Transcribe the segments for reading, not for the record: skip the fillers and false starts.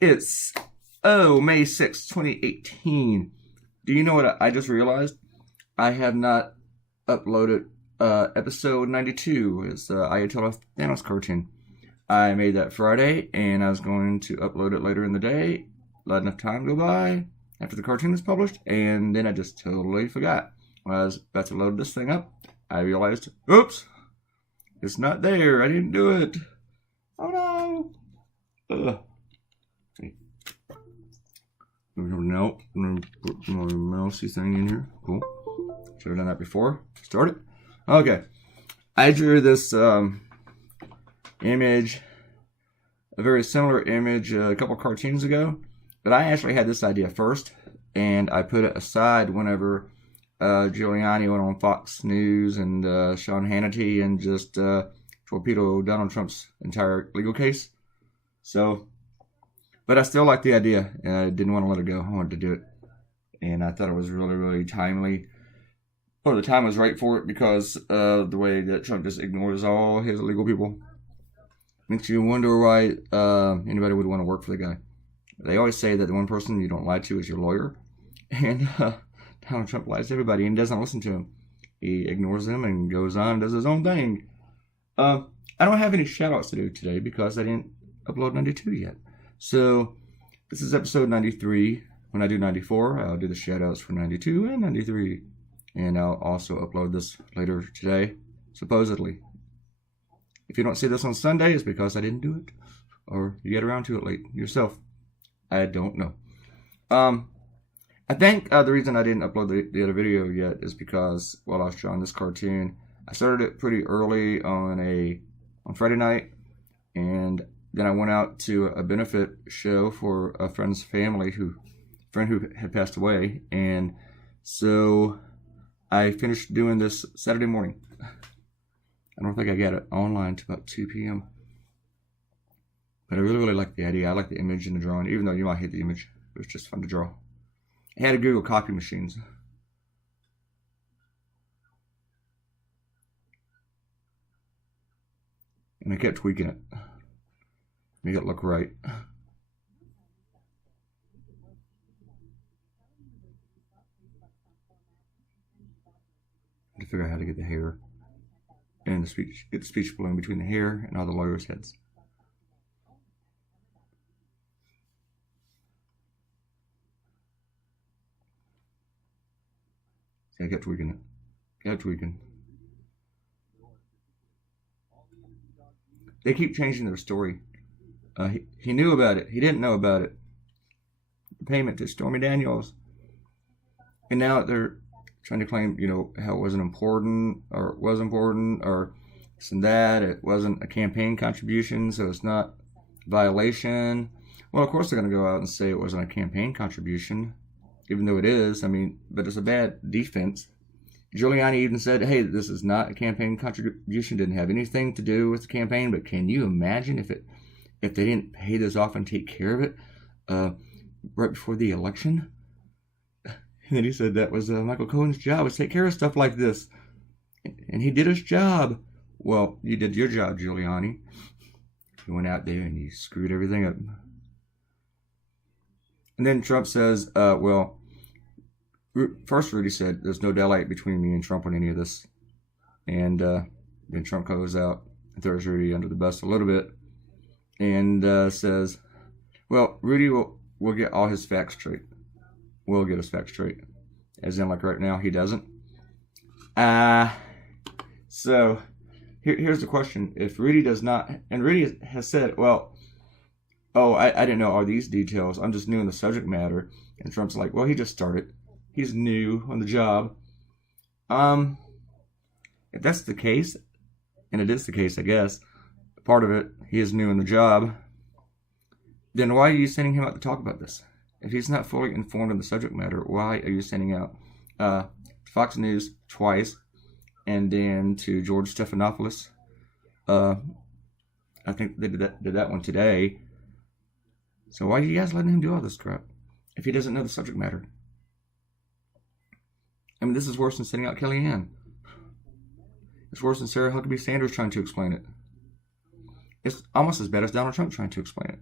It's, May 6th, 2018. Do you know what I just realized? I have not uploaded episode 92. It's the Ayatollah Thanos cartoon. I made that Friday, and I was going to upload it later in the day. Let enough time go by after the cartoon is published, and then I just totally forgot. When I was about to load this thing up, I realized, oops, it's not there. I didn't do it. Oh no. Nope. I'm going to put my mousey thing in here. Cool. Should have done that before. Start it. Okay. I drew this image, a very similar image a couple cartoons ago, but I actually had this idea first, and I put it aside whenever Giuliani went on Fox News and Sean Hannity and just torpedoed Donald Trump's entire legal case. So, but I still like the idea, and I didn't want to let it go. I wanted to do it, and I thought it was really, really timely. Or the time was right for it because of the way that Trump just ignores all his legal people. Makes you wonder why anybody would want to work for the guy. They always say that the one person you don't lie to is your lawyer, and Donald Trump lies to everybody and doesn't listen to him. He ignores them and goes on and does his own thing. I don't have any shout-outs to do today because I didn't upload 92 yet. So, this is episode 93. When I do 94, I'll do the shout-outs for 92 and 93. And I'll also upload this later today, supposedly. If you don't see this on Sunday, it's because I didn't do it. Or you get around to it late yourself. I don't know. I think the reason I didn't upload the other video yet is because while I was drawing this cartoon, I started it pretty early on Friday night, and then I went out to a benefit show for a friend's family who had passed away, and so I finished doing this Saturday morning. I don't think I got it online till about 2 p.m. But I really, really like the idea. I like the image and the drawing, even though you might hate the image. It was just fun to draw. I had to Google copy machines. And I kept tweaking it. Make it look right. To figure out how to get the hair and get the speech flowing between the hair and all the lawyers' heads. See, I kept tweaking it. Kept tweaking. They keep changing their story. He knew about it. He didn't know about it. The payment to Stormy Daniels. And now they're trying to claim, how it wasn't important, or it was important, or this and that. It wasn't a campaign contribution, so it's not a violation. Well, of course they're going to go out and say it wasn't a campaign contribution, even though it is. But it's a bad defense. Giuliani even said, hey, this is not a campaign contribution, didn't have anything to do with the campaign, but can you imagine if they didn't pay this off and take care of it right before the election? And then he said that was Michael Cohen's job, was take care of stuff like this. And he did his job. Well, you did your job, Giuliani. You went out there and you screwed everything up. And then Trump says, first Rudy said, there's no daylight between me and Trump on any of this. And then Trump goes out and throws Rudy under the bus a little bit. And says, well, Rudy will get all his facts straight. Will get his facts straight. As in, like right now, he doesn't. So, here's the question. If Rudy does not, and Rudy has said, well, I didn't know all these details. I'm just new in the subject matter. And Trump's like, well, he just started. He's new on the job. If that's the case, and it is the case, I guess, part of it, he is new in the job, then why are you sending him out to talk about this? If he's not fully informed on the subject matter, why are you sending out Fox News twice, and then to George Stephanopoulos? I think they did that one today. So why are you guys letting him do all this crap if he doesn't know the subject matter? This is worse than sending out Kellyanne. It's worse than Sarah Huckabee Sanders trying to explain it. It's almost as bad as Donald Trump trying to explain it.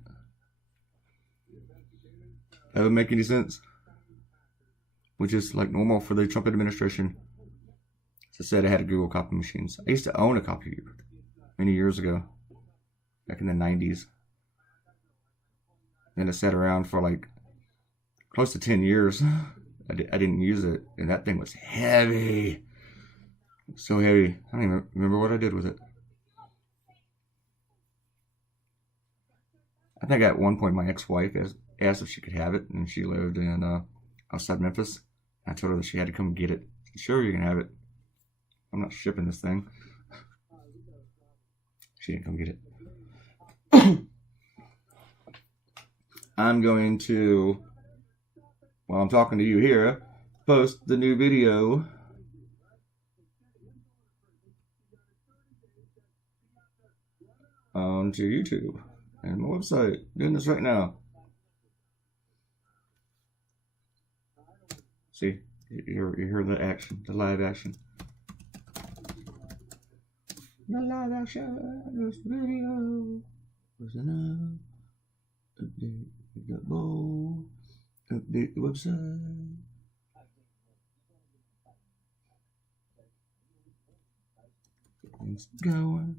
That would make any sense. Which is like normal for the Trump administration. As I said, I had a Google copy machines. I used to own a copier many years ago, back in the 90s. Then it sat around for like close to 10 years. I didn't use it, and that thing was heavy. So heavy. I don't even remember what I did with it. I think at one point my ex-wife asked if she could have it, and she lived in outside Memphis. I told her that she had to come get it. She said, sure, you can have it. I'm not shipping this thing. She didn't come get it. I'm going to, while I'm talking to you here, post the new video onto YouTube and my website. Doing this right now. See, you hear the action, the live action. The live action, this video was enough. Update the bowl, update the website. Things going.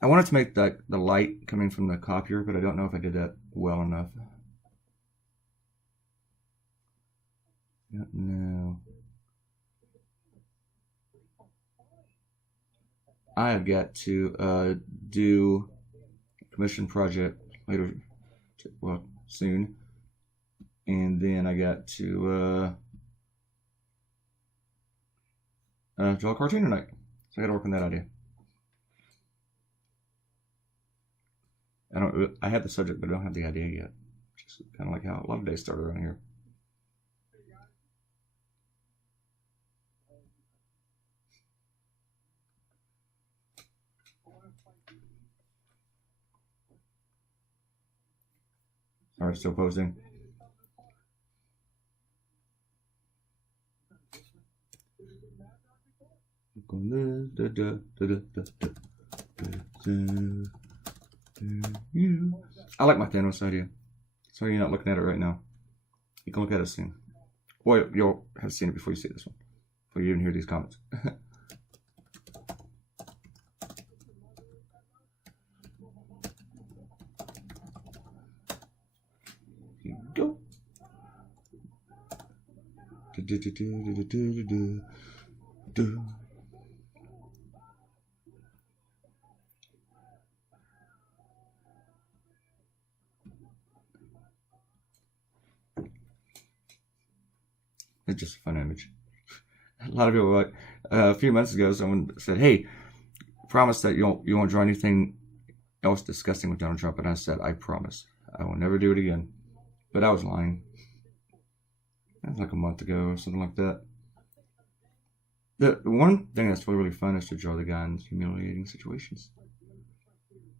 I wanted to make the light coming from the copier, but I don't know if I did that well enough. No. I have got to do a commission project later, well, soon. And then I got to draw a cartoon tonight. So I got to work on that idea. I had the subject, but I don't have the idea yet. Just kind of like how a lot of days started around here. All right, still posting. I like my Thanos idea. Sorry you're not looking at it right now. You can look at it soon. Well, you'll have seen it before you see this one. Before you even hear these comments. Here you go. It's just a fun image. A lot of people were like, a few months ago, someone said, hey, promise that you won't draw anything else disgusting with Donald Trump. And I said, I promise. I will never do it again. But I was lying. That was like a month ago or something like that. The one thing that's really fun is to draw the guy in humiliating situations.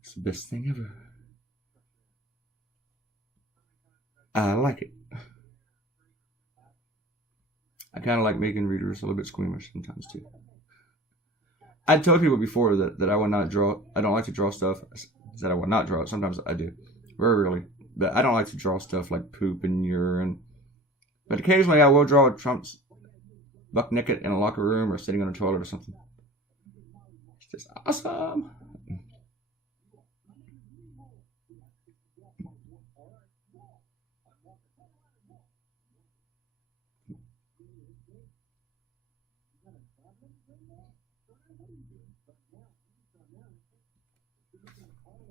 It's the best thing ever. I like it. I kind of like making readers a little bit squeamish sometimes too. I told people before that I will not draw. I don't like to draw stuff that I will not draw. Sometimes I do, very rarely. But I don't like to draw stuff like poop and urine. But occasionally I will draw Trump's buck naked in a locker room or sitting on a toilet or something. It's just awesome.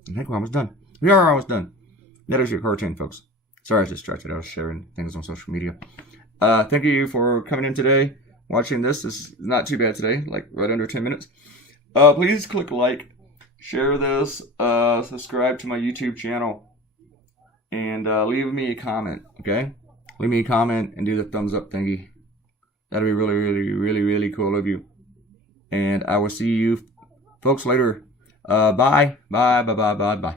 I think we're almost done. We are almost done. That is your cartoon, folks. Sorry I was distracted. I was sharing things on social media. Thank you for coming in today, watching this. This is not too bad today, like right under 10 minutes. Please click like, share this, subscribe to my YouTube channel, and leave me a comment, okay? Leave me a comment and do the thumbs up thingy. That'll be really, really, really, really cool of you. And I will see you folks later. Bye. Bye.